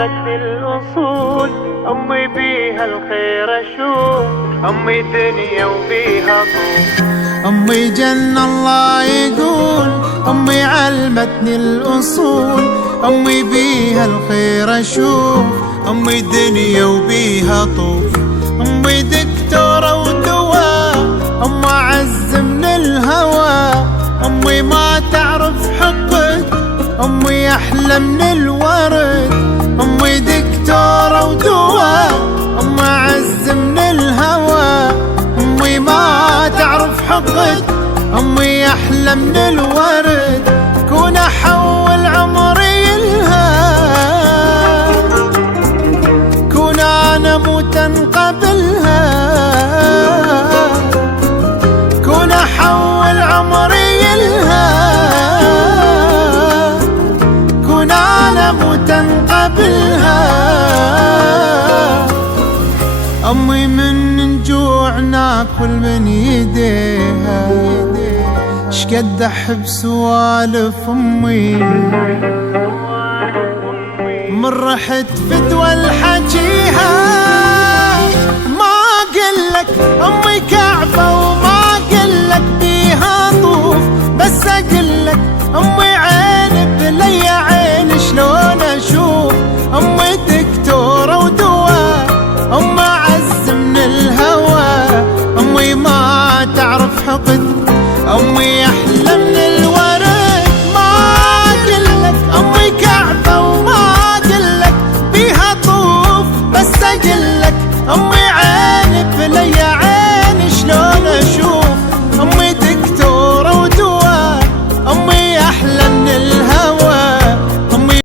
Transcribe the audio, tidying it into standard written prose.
علمتني الأصول، أمي بيها الخير أشوف، أمي دنيا وبيها طول. أمي جنة الله يقول، أمي علمتني الأصول، أمي بيها الخير أشوف، أمي دنيا وبيها طوف. أمي دكتورة ودواء، أمي أعز من الهوى، أمي ما تعرف حقد، أمي أحلى من الورد. أمي دكتورة ودواء، أمي أعز من الهوى، أمي ما تعرف حقد، أمي أحلى من الورد. كون أحول عمري لها، كون أنا موتا قبلها، كون أحول عمري لها، كون أنا موتا قبلها. أمي من جوع ناكل من يديها، شقد أحب سوالف أمي، من رحت فدوى الحجيها. ما أقلك أمي كعبة وما أقلك بيها طوف، بس أقلك أمي عين بلي عين شلون أشوف. أمي دكتورة ودواء، أمي أعز من الهوى، أمي ما تعرف حقد، أمي أحلى من الورد. ما أقلك أمي كعبة وما أقلك بيها طوف، بس أقلك أمي